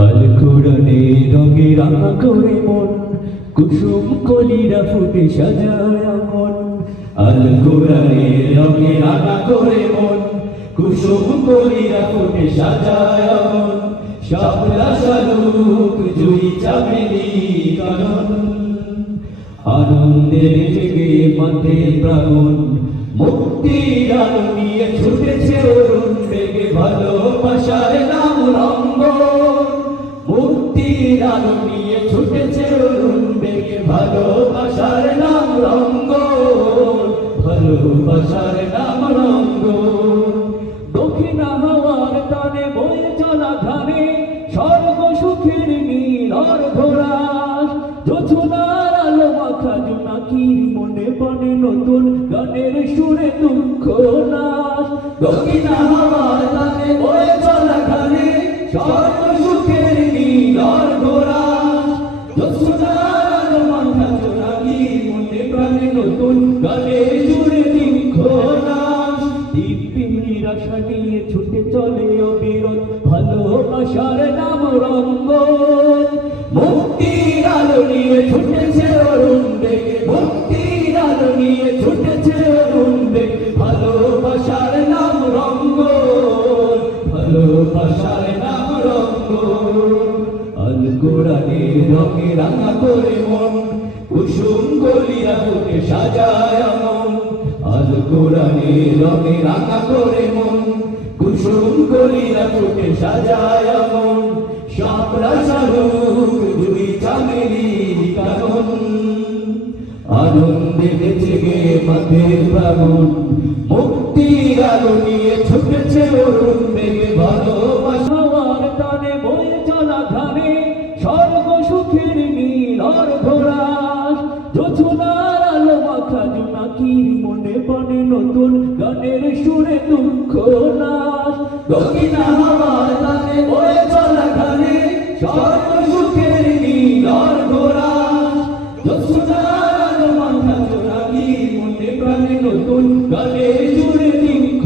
আল কোরআনে রঙে রাঙা করে মন, কুসুম কলিরা ফুটে সাজায় মন। আল কোরআনে রঙে রাঙা করে মন, কুসুম কলিরা ফুটে সাজায় মন। শাপলা শালুক জুই চামেলি কানন, আনন্দে জেগে মাথে প্রাণ। মুক্তির আলো নিয়ে ছুটেছে অরুণ বেগে, ভালোবাসার নাম রঙ্গন। মুক্তির আলো নিয়ে ছুটেছে অরুণ বেগে, ভালোবাসার নাম রঙ্গন। ভালোবাসার নাম রঙ্গন। দক্ষিণ হাওয়ার টানে বয়ে চলা ধানে, স্বর্গ সুখের নীল অর্ধরাস। যোছনার আলো মাখা জোনাকির মনে বনে নতুন গানের সুরে দুঃখ নাশ। দক্ষিণ হাওয়ার টানে বয়ে চলা ধানে, স্বর্গ সুখের নীল অর্ধরাস। যোছনার আলো মাখা জোনাকির মনে প্রাণে নতুন গানের সুরে দুঃখ নাশ। দিব্যির আশা নিয়ে ছুটে চলে অবিরত, ভালোবাসার নাম রঙ্গন। মুক্তির আলো নিয়ে ছুটেছে অরুণ বেগে, মুক্তির আলো নিয়ে ছুটেছে অরুণ বেগে, ভালোবাসার নাম রঙ্গন। ভালোবাসার নাম রঙ্গন। আল কোরআনে রঙে রাঙা করে মন, কুসুম কলিরা ফুটে সাজায় মন। আল কোরআনে রঙে রাঙা করে মন, কুসুম কলিরা ফুটে সাজায় মন। শাপলা শালুক জুই চামেলি কানন, আনন্দে জেগে মাথে প্রাণ। মুক্তির আলো নিয়ে ছুটেছে অরুণ বেগে, ভালোবাসার টানে বয়ে চলা ধানে, স্বর্গ সুখের নীল অর্ধরাস। যোছনার আলো মাখা জোনাকির মনে বনে নতুন গানের সুরে দুঃখ নাশ। দক্ষিণ হাওয়ার টানে বয়ে চলা ধানে, স্বর্গ সুখের নীল অর্ধরাস। যোছনার আলো মাখা জোনাকির মনে প্রাণে নতুন গানের সুরে দুঃখ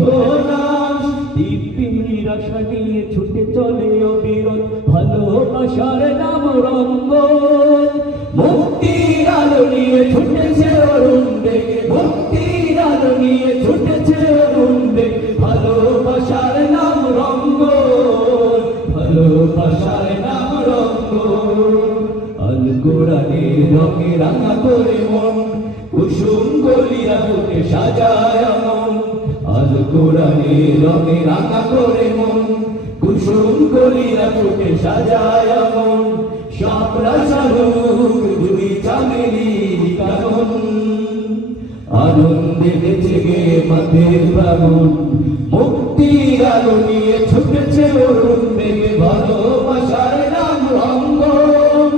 নাশ। দিব্যির আশা নিয়ে ছুটে চলে অবিরত, ভালোবাসার নাম রঙ্গন। মুক্তির আলো নিয়ে ছুটেছে অরুণ বেগে, মুক্তির আলো নিয়ে ছুটেছে অরুণ বেগে, ভালোবাসার নাম রঙ্গন। ভালোবাসার নাম রঙ্গন। আল কোরআনে রঙে রাঙা করে মন, কুসুম কলিরা ফুটে সাজায় মন। আল কোরআনে রঙে রাঙা করে মন, কুসুম কলিরা ফুটে সাজায় মন। শাপলা শালুক জুই চামেলি কানন, আনন্দে জেগে মাথে প্রাণ। মুক্তির আলো নিয়ে ছুটেছে অরুণ বেগে, ভালোবাসার নাম রঙ্গন।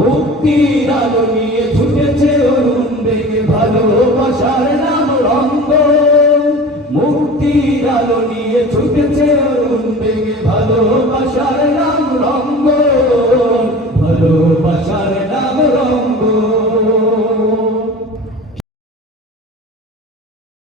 মুক্তির আলো নিয়ে ছুটেছে অরুণ বেগে, ভালোবাসার নাম রঙ্গন। মুক্তির আলো নিয়ে ছুটেছে অরুণ বেগে, ভালো